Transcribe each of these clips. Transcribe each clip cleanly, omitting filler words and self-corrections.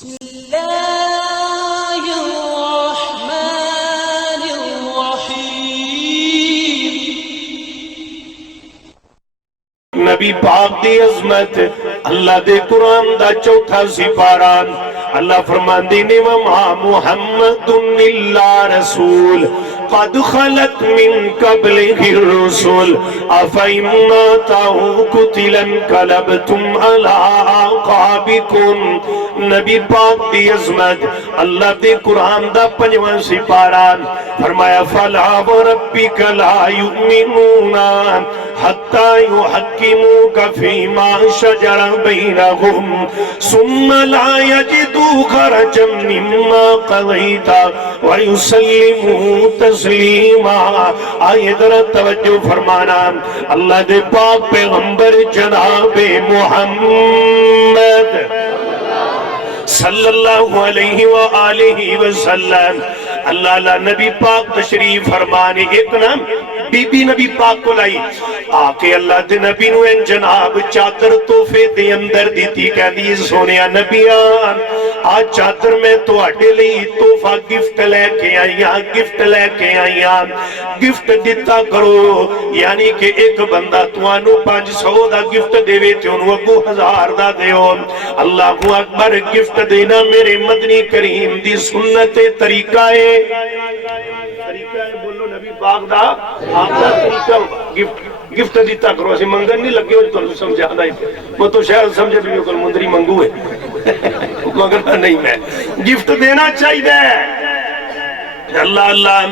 بسم الله الرحمن الرحيم نبی پاک دی عظمت اللہ دے قرآن دا چوتھا سپارہ اللہ فرماندی نے وما محمد الا رسول قد خلت من قبلہ الرسل افئن مات او قتل انقلبتم علی اعقابکم نبی پاک دی عظمت اللہ دے قرآن دا پنجواں سپارہ فرمایا فلا وربک لا یؤمنون حتی یحکموک فیما شجر بینہم ثم لا یجدوا خرجا مما قضیت ویسلموا تسلیما آئے ذرا توجہ فرمانا اللہ دے پاک پیغمبر جناب محمد صلی اللہ علیہ وآلہ وسلم اللہ نبی پاک تشریف فرمانے ایک نام بی بی نبی پاک کو لائی آکے اللہ دے نبی نو ان جناب چادر توفے دے اندر دیتی کہہ دی سونیا نبیان آج چادر میں تو اٹھے لئی توفہ گفٹ لے کے آئیاں گفٹ دیتا کرو یعنی کہ ایک بندہ توانو 500 دا گفٹ دے وے تے انہوں کو 1000 دا دے ہو اللہ اکبر گفٹ دینا میرے مدنی کریم دی سنت طریقہ ہے بولو نبی پاک دا آپ دا طریقہ گفٹ دیتا کرو اسی منگن نہیں لگے ہو تو سمجھا نہیں وہ تو شاید سمجھے بھی کل مندری منگو ہے مگر نہیں میں گفٹ دینا چاہیے اللہ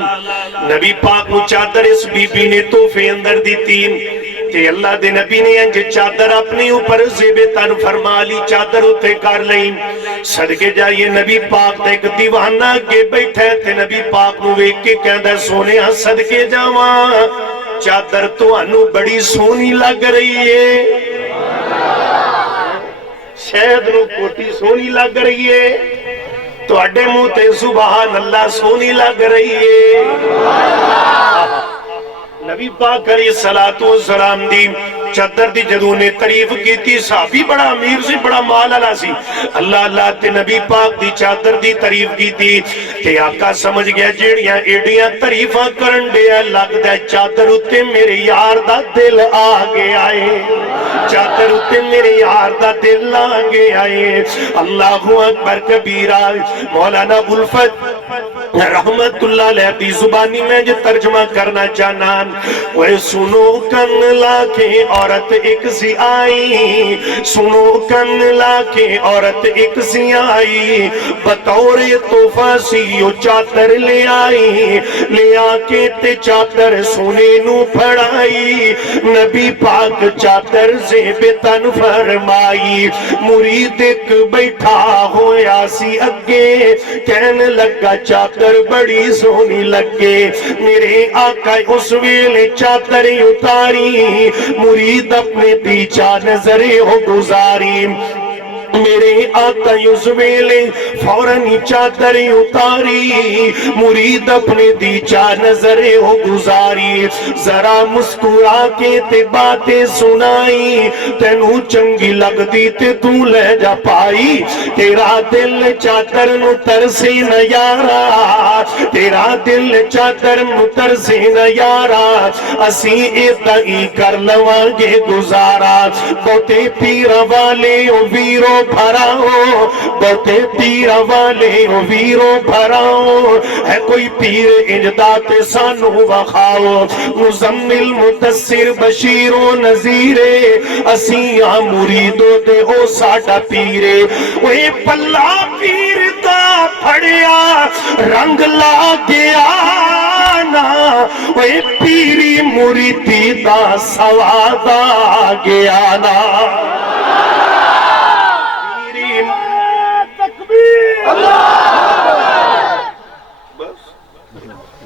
نبی پاک نو چادر اس بی بی نے توفے اندر دیتی تے اللہ دے نبی نے انج چادر اپنے اوپر زیب تن فرما لی چادر اتے کر لئی صدقے جائیے نبی پاک تے ایک دیوانہ کے بیٹھے تے نبی پاک نو ویک کے کہندہ سونے صدقے جاواں چادر تو انو بڑی سونی لگ رہی ہے شہد نو کوٹی سونی لگ رہی ہے تو اڈے موتے سبحان اللہ سونی لگ رہی ہے نبی پاک علیہ السلام دی چادر دی جدوں نے تعریف کی تھی صحابی بڑا امیر سی بڑا مال والا سی اللہ تے نبی پاک دی چادر دی تعریف کی تھی تے آقا سمجھ گیا جیڑیاں ایڈیاں تعریفاں کرن دیا لگدا ہے چادر اتے میرے یار دا دل آگے آئے چادر اتے میرے یار دا دل آگے آئے اللہ اکبر کبیرہ مولانا الفت رحمت اللہ علیہ دی زبانی میں جو ترجمہ کرنا چاہنا وہ سنو کن لا کے عورت ایک سی آئی سنو کن لا کے عورت ایک سی آئی بطور توفہ سی وہ چادر لے آئی لے آکے تے چادر سونے نو پھڑائی نبی پاک چادر سے بے تن فرمائی مرید ایک بیٹھا ہویا سی اگے کہنے لگا چادر بڑی سونی لگے میرے آقا اس ویلے چادر اتاری مرید اپنے پیچھا نظریں ہو گزاری میرے آقا اس ویلے فوراً چادر اتاری مرید اپنے دیچا نظریں ہو گزاری ذرا مسکرا کے تے باتیں سنائی تینو چنگی لگ دی تے تو لے جا پائی تیرا دل چادر نو ترسے نہ یارا تیرا دل چادر نو ترسے نہ یارا اسی اتائی کر لوانگے گزارا بوتے پیر والے او ویرو بھراؤ بہتے پیر والے ویرو بھراؤ ہے کوئی پیر انجدات سانو وخاؤ مزمل متصر بشیر و نظیرے اسیاں مریدو دے او ساڑا پیرے وے پلا پیر دا پھڑیا رنگ لا گیا نا وے پیری مریدی دا سوادا گیا نا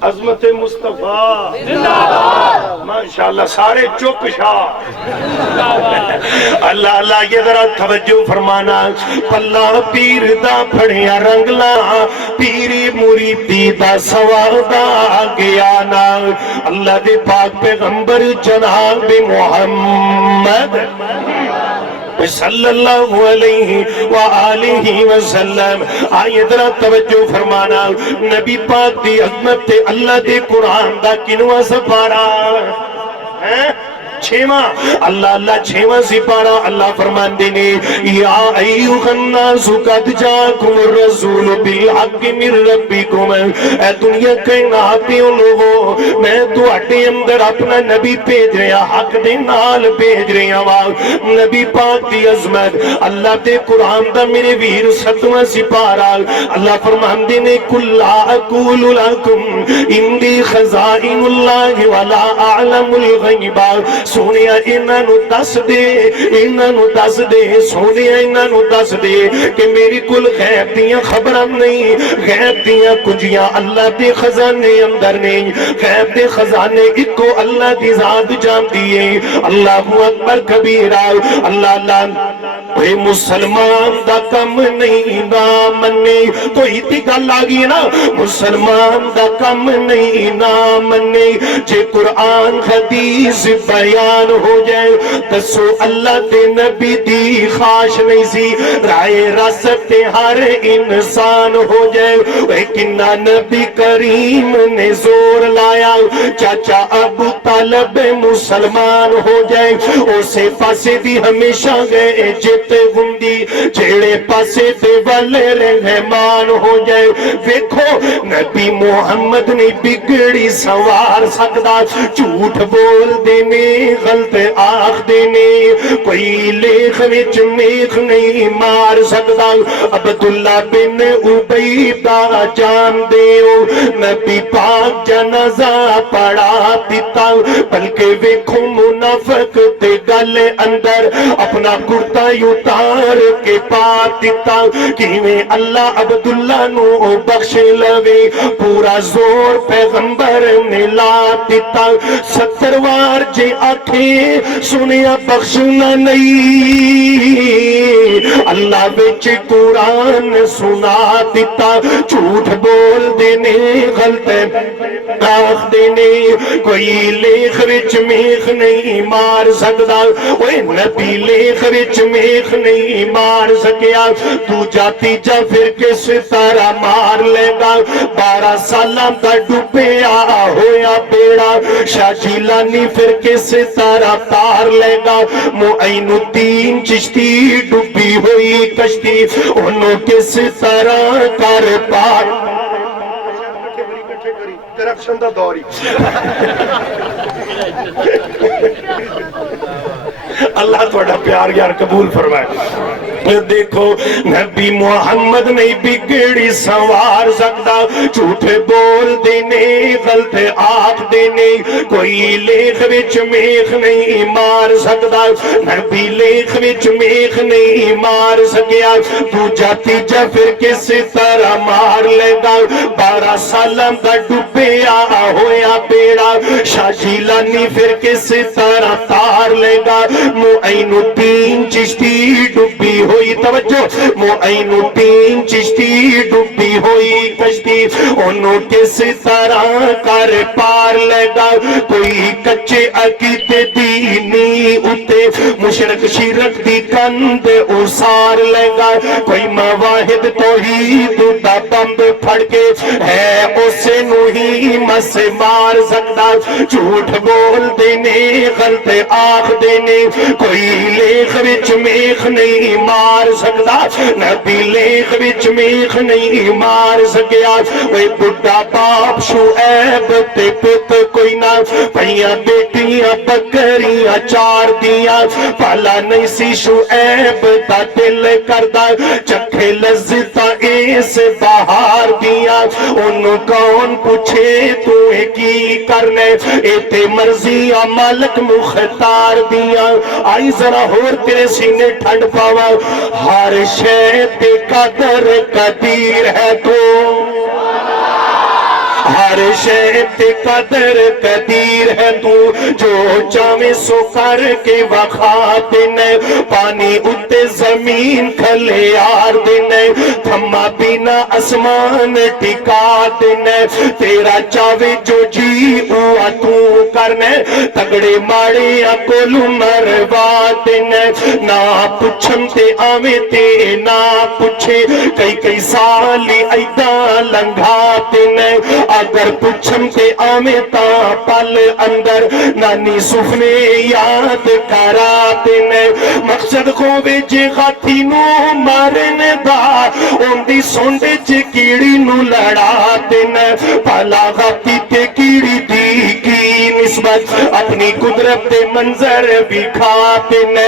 عظمت مصطفیٰ ماشاءاللہ سارے چپ شاہ اللہ یہ ذرا توجہ فرمانا پلا پیر دا پھڑیا رنگلا پیری مریدی دا سوادا گیا نا اللہ دے پاک پیغمبر جناب محمد صلی اللہ علیہ وآلہ وسلم. آئے ذرا توجہ فرمانا, نبی پاک دی عظمت تے اللہ دے قرآن دا کنواں سپارہ ہے؟ چھواں. اللہ چھواں سپارہ. اللہ فرماندے نے یا ایھا الناس قد جاءکم الرسول بالحق من ربکم, اے دنیا کائنات دے لوگو میں تواڈے اندر اپنا نبی بھیج رہا, حق دے نال بھیج رہا وا. نبی پاک دی عظمت اللہ دے قرآن دا میرے ویر 7واں سپارہ. اللہ فرماندے نے قل لا اقول لکم عندی خزائن اللہ ولا اعلم الغیب. سونیا انہاں نو دس دے, انہاں نو دس دے, سونیا انہاں نو دس دے کہ میری کل غیب دیاں خبراں نہیں, غیب دیاں کنجیاں اللہ دے خزانے اندر نہیں. غیب دے خزانے اکو اللہ دی ذات جاندی ہے. اللہ اکبر کبیرہ. اللہ اے مسلمان دا کم نہیں نہ منے, تو ایتی گل آگئی نا, مسلمان دا کم نہیں نہ منے. جے قرآن حدیث بیان ہو جائے دسو اللہ دے نبی دی خواہش نہیں سی رائے راستے ہر انسان ہو جائے. لیکن نبی کریم نے زور لایا چاچا ابو طالب مسلمان ہو جائے. اسے پاسے دی ہمیشہ گئے جتے گندی, جیڑے پاسے دے والے رحمان ہو جائے. ویکھو نبی محمد نے بگڑی سوار سکدا, جھوٹ بول دینے غلط آخ دینے, کوئی لیخ وچ میخ نہیں مار سکدا. عبداللہ بن ابی دا جان دیو نبی پاک جنازہ پڑھا دیتا, بلکہ ویکھو منافق تے گل اندر اپنا کرتا اتار کے پا دیتا. کیویں اللہ عبداللہ نو بخش لوے, پورا زور پیغمبر نے لا دیتا. 70 وار جے آکھے سنیا بخشنا نہیں, اللہ وچ قرآن سنا دیتا. جھوٹ بول دینے غلط آخ دینے, کوئی لیخ وچ میخ نہیں مار سکدا. اوے نبی لیخ وچ میخ نہیں مار سکیا, تو جاتی جا پھر کس طرح مار لے گا. 12 سالاں دا ڈوبیا ہویا بیڑا, شاہ جیلانی پھر کس طرح تار لے گا. معین الدین چشتی ڈوبی ہوئی کشتی, انہوں کس طرح کر پار. کرپشن دا دوری اللہ تھوڑا پیار یار قبول فرمائے. دیکھو نبی محمد نہیں بگڑی سوار سکتا, جھوٹے بول دینے غلط آخ دینے, کوئی لیخ وچ میخ نہیں مار سکتا. نبی لیخ وچ میخ نہیں مار سکیا, تو جاتی جا پھر کس طرح مار لے گا. 12 سالاں دا ڈوبیا ہویا بیڑا, شاہ جیلانی پھر کس طرح تار لے گا. معین الدین چشتی ڈوبی ہوئی, توجہ, معین الدین چشتی ڈوبی ہوئی کشتی, انہوں کس طرح کر پار لے گا. کوئی کچے عقیدے دی نی اتے مشرک شرک دی کند اسار لے گا. کوئی مواحد توحید دا بمب پھڑ کے ہے اسے نو ہی مس مار سکتا. جھوٹ بول دینے غلط آخ دینے, کوئی لیخ وچ میخ نہیں مار سکتا. نبی لیخ وچ میخ نہیں مار سکیا. وے بڑھا باپ شعیب تے پت کوئی نہ, پہیاں بیٹیاں بکریاں چار دیاں, پالا نہیں سی شعیب دا دل کردہ, چکھے لذتا اس بہار دیاں. انہوں کون پوچھے تو کی کرنے, ایتے مرضیاں مالک مختار دیاں. آئی ذرا ہور تیرے سینے ٹھنڈ پاوا, ہر شے تے قدر قدیر ہے تو, ہر شے تے قدر قدیر ہے تو جو چاہے سو کر کے وکھا دینا پانی اتے زمین کھلے یار دینا تھما بینا اسمان ٹکا دینا تیرا چاہے جو جی ہوا تو کرنا تگڑے ماڑے کولو مروا دینا نہ پچھن تے آویں تے نہ پچھے کئی کئی سالی ایداں لنگھا دینا اگر پچھن تے آویں تا پل اندر نانی سفنے یاد کرا دینا مقصد خوبے جے غاتی نو مارن دا ان دی سونڈے جے کیڑی نو لڑا دینا پالا غاتی تے کیڑی دی کی نسبت اپنی قدرت دے منظر بھی کھا دینا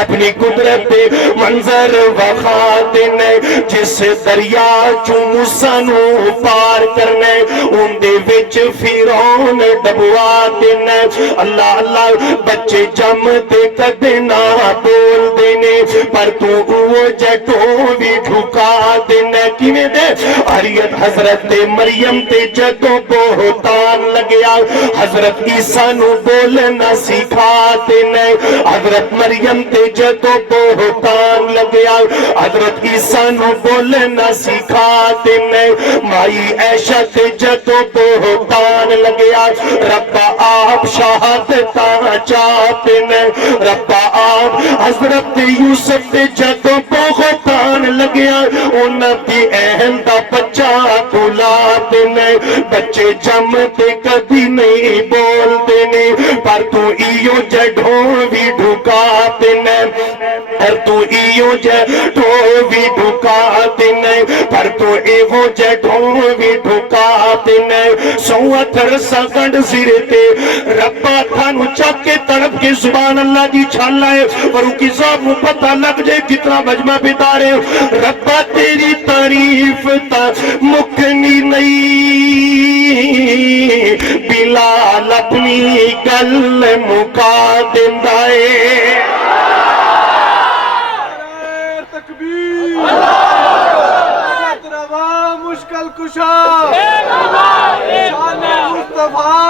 اپنی قدرت دے منظر وکھا دینا جس دریا چوں موسیٰ نو پار کرنا ان دے وچ فیرون ڈبوا دینا اللہ اللہ بچے جم دے کدے نہ بول دینے پر تو وہ جٹو بھی ڈھکا دینا کیویں دے حریت حضرت مریم تے جدوں بہتان لگیا حضرت عیسیٰ نو بولنا سکھا دینا حضرت مریم تے جدوں بہتان لگیا حضرت عیسیٰ نو بولنا سکھا دینا مائی عائشہ تے جدوں بہتان لگیا ربا آپ شہادتاں چاہتے نے ربا آپ حضرت یوسف تے جدوں بہتان لگیا انہاں دی اہم دا بچہ بلاتے نے بچے جم تے کبھی نہیں بولتے نے پر تو ایو جڑوں بھی ڈھکاتے نے پر تو ایو جڑوں بھی ڈھکاتے نے پر تو ایو جڑوں بھی ڈھکاتے نے سوات رسا گنڈ سرے تے ربا تھانو چاک کے طرف کے سبحان اللہ دی چھال لائے فروکی صاحب مو پتہ لگ جائے کتنا مجمع بیدارے ربا تیری تعریف تا مکنی نہیں بلال اپنی گل مکا دندائے تکبیر روا مشکل کشا شان مصطفیٰ